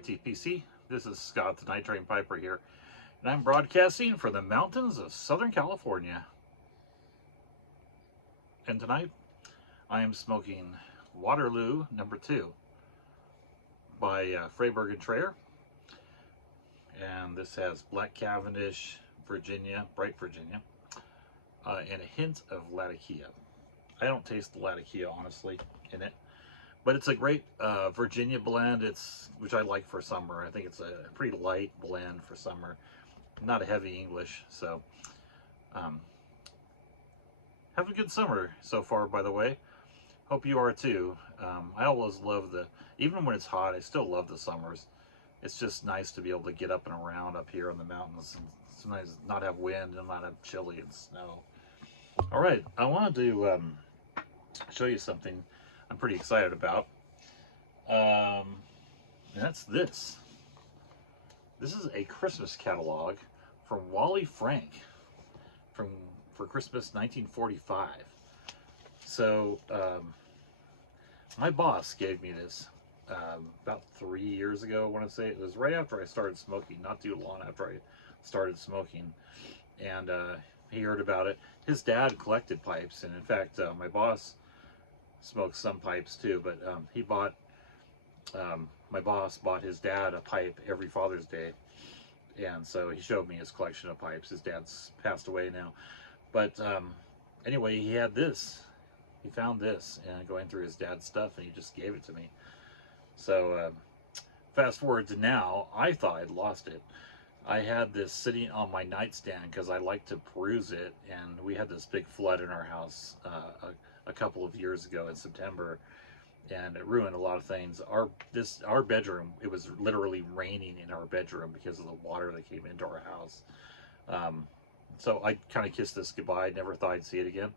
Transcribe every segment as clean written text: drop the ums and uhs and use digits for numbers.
YTPC. This is Scott the Night Train Piper here, and I'm broadcasting from the mountains of Southern California. And tonight, I am smoking Waterloo Number 2 by Freyberg and Trayer. And this has Black Cavendish, Virginia, Bright Virginia, and a hint of Latakia. I don't taste the Latakia, honestly, in it. But it's a great Virginia blend, which I like for summer. I think it's a pretty light blend for summer. Not a heavy English, so have a good summer so far, by the way. Hope you are too. I always love even when it's hot, I still love the summers. It's just nice to be able to get up and around up here in the mountains and sometimes not have wind and not have chilly and snow. All right, I wanted to show you something I'm pretty excited about. And that's this. This is a Christmas catalog from Wally Frank for Christmas 1945. So my boss gave me this about 3 years ago, I want to say. It was right after I started smoking, not too long after I started smoking. And he heard about it. His dad collected pipes, and in fact, my boss smokes some pipes too, but my boss bought his dad a pipe every Father's Day, and so he showed me his collection of pipes. His dad's passed away now, but anyway, he had this. He found this and going through his dad's stuff, and he just gave it to me. So fast forward to now, I thought I'd lost it. I had this sitting on my nightstand because I like to peruse it, and we had this big flood in our house a couple of years ago in September, and it ruined a lot of things. Our bedroom, it was literally raining in our bedroom because of the water that came into our house. So I kind of kissed this goodbye. Never thought I'd see it again,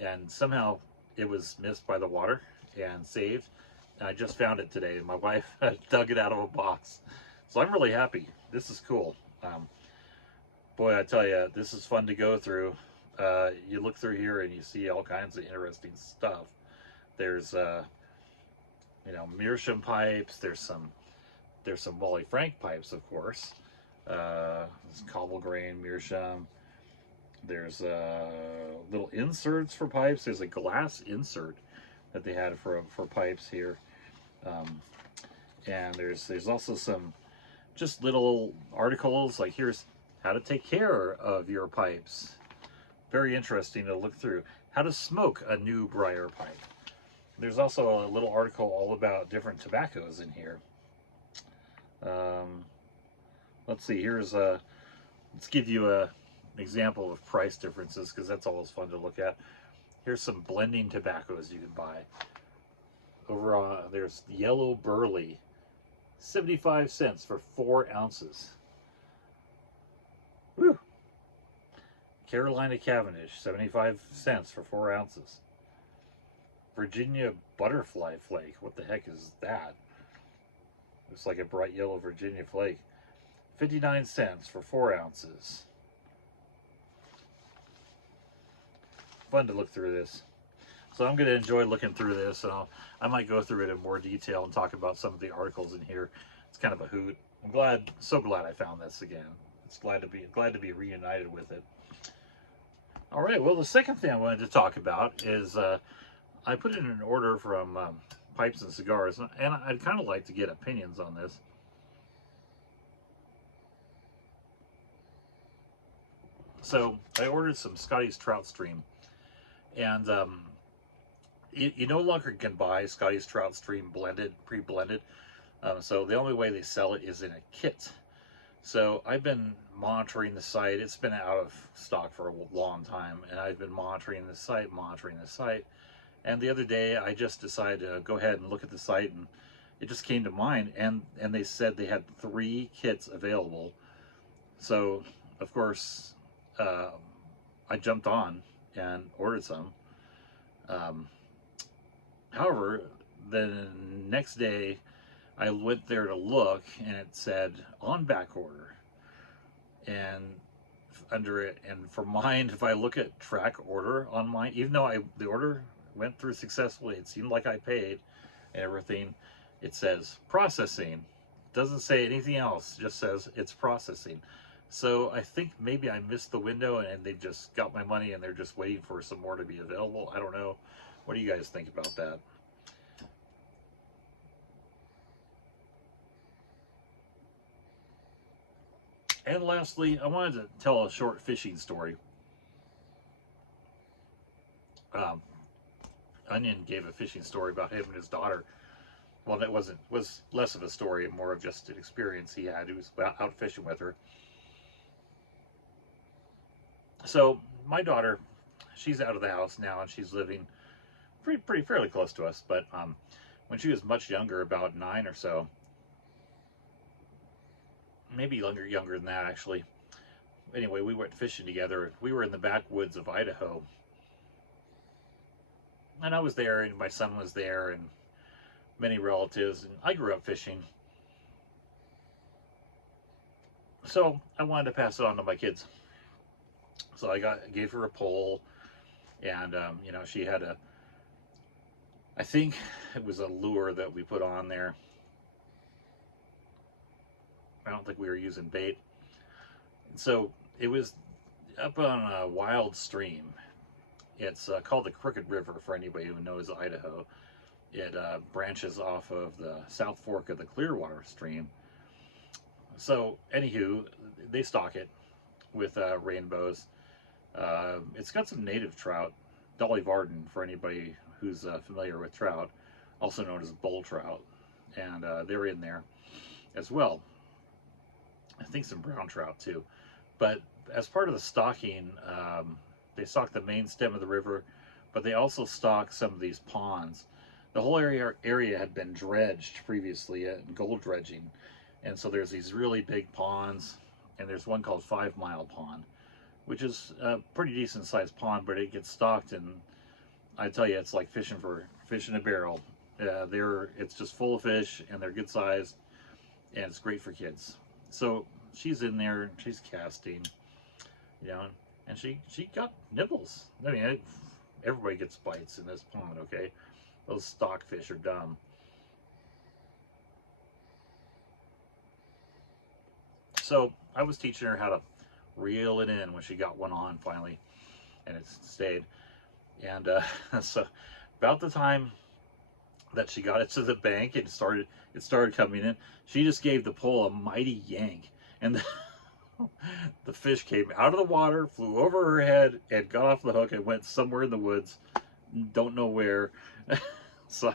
and somehow it was missed by the water and saved. And I just found it today, and my wife dug it out of a box, so I'm really happy. This is cool. Boy, I tell you, this is fun to go through. You look through here and you see all kinds of interesting stuff. There's meerschaum pipes. There's some Wally Frank pipes, of course. There's cobble grain meerschaum. There's little inserts for pipes. There's a glass insert that they had for pipes here, and there's also some just little articles, like here's how to take care of your pipes. Very interesting to look through. How to smoke a new briar pipe. There's also a little article all about different tobaccos in here. Let's see, let's give you an example of price differences, because that's always fun to look at. Here's some blending tobaccos you can buy. Over on, there's Yellow Burley, 75 cents for 4 ounces. Woo! Carolina Cavendish, 75 cents for 4 ounces. Virginia Butterfly Flake, what the heck is that? Looks like a bright yellow Virginia flake. 59 cents for 4 ounces. Fun to look through this. So I'm going to enjoy looking through this, and I might go through it in more detail and talk about some of the articles in here. It's kind of a hoot. I'm so glad I found this again. It's glad to be reunited with it. All right. Well, the second thing I wanted to talk about is I put in an order from Pipes and Cigars, and I'd kind of like to get opinions on this. So I ordered some Scotty's Trout Stream, and you no longer can buy Scotty's Trout Stream pre-blended. So the only way they sell it is in a kit. So I've been monitoring the site. It's been out of stock for a long time, and I've been monitoring the site. And the other day, I just decided to go ahead and look at the site, and it just came to mind. And they said they had 3 kits available. So of course, I jumped on and ordered some. However, the next day I went there to look, and it said on back order, and under it, and for mine, if I look at track order on mine, even though the order went through successfully, it seemed like I paid and everything, it says processing. Doesn't say anything else, just says it's processing. So I think maybe I missed the window and they just got my money and they're just waiting for some more to be available. I don't know. What do you guys think about that? And lastly, I wanted to tell a short fishing story. Um, Onion gave a fishing story about him and his daughter. Well, that was less of a story, more of just an experience he had. He was out fishing with her. So my daughter, she's out of the house now and she's living pretty fairly close to us. But when she was much younger, about 9 or so, maybe younger than that actually. Anyway, we went fishing together. We were in the backwoods of Idaho, and I was there, and my son was there, and many relatives. And I grew up fishing, so I wanted to pass it on to my kids. So I gave her a pole, and you know, she had I think it was a lure that we put on there. I don't think we were using bait. So it was up on a wild stream. It's called the Crooked River for anybody who knows Idaho. It branches off of the South Fork of the Clearwater Stream. So, anywho, they stock it with rainbows. It's got some native trout, Dolly Varden for anybody who's familiar with trout, also known as bull trout, and they're in there as well. I think some brown trout too. But as part of the stocking, they stock the main stem of the river, but they also stock some of these ponds. The whole area had been dredged previously, gold dredging, and so there's these really big ponds, and there's one called 5 Mile Pond, which is a pretty decent sized pond, but it gets stocked, and I tell you, it's like fishing for fish in a barrel. It's just full of fish, and they're good sized, and it's great for kids. So she's in there, she's casting, you know, and she got nibbles. I mean, everybody gets bites in this pond, okay? Those stock fish are dumb. So I was teaching her how to reel it in when she got one on finally, and it stayed. And so about the time that she got it to the bank and it started coming in, she just gave the pole a mighty yank, and the fish came out of the water, flew over her head, and got off the hook and went somewhere in the woods, don't know where. So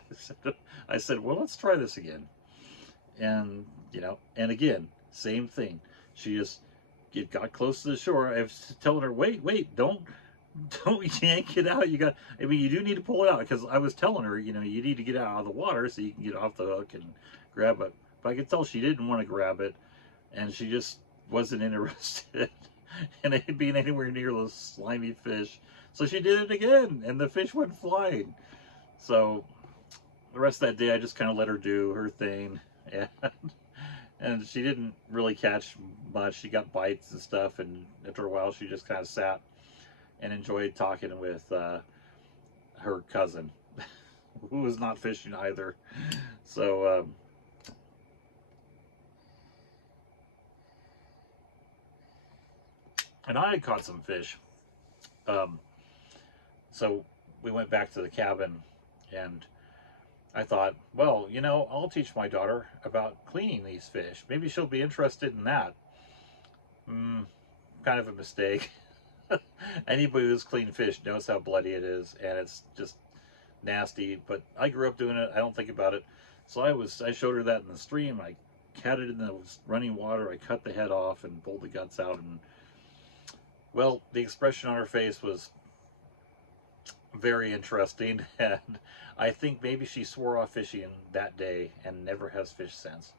I said, well, let's try this again. And, you know, and again, same thing. She just got close to the shore. I was telling her, wait, don't yank it out. I mean, you do need to pull it out, because I was telling her, you know, you need to get out of the water so you can get off the hook and grab it. But I could tell she didn't want to grab it, and she just wasn't interested in it being anywhere near those slimy fish. So she did it again, and the fish went flying. So the rest of that day, I just kind of let her do her thing, and she didn't really catch much. She got bites and stuff, and after a while, she just kind of sat and enjoyed talking with her cousin, who was not fishing either. So, and I had caught some fish. So we went back to the cabin, and I thought, well, you know, I'll teach my daughter about cleaning these fish. Maybe she'll be interested in that. Kind of a mistake. Anybody who's cleaned fish knows how bloody it is, and it's just nasty. But I grew up doing it. I don't think about it. So I showed her that in the stream. I had it in the running water. I cut the head off and pulled the guts out, and well, the expression on her face was very interesting, and I think maybe she swore off fishing that day and never has fished since.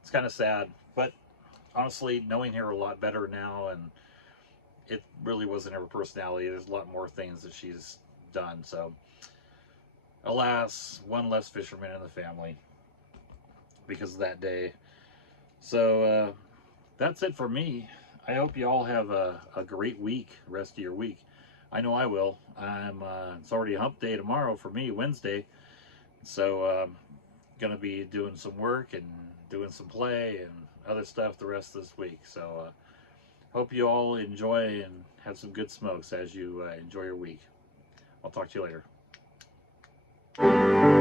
It's kind of sad, but honestly, knowing her a lot better now, and it really wasn't her personality. There's a lot more things that she's done. So, alas, one less fisherman in the family because of that day. So, that's it for me. I hope you all have a great week, rest of your week. I know I will. It's already hump day tomorrow for me, Wednesday. So, gonna be doing some work and doing some play and other stuff the rest of this week. So hope you all enjoy and have some good smokes as you enjoy your week. I'll talk to you later.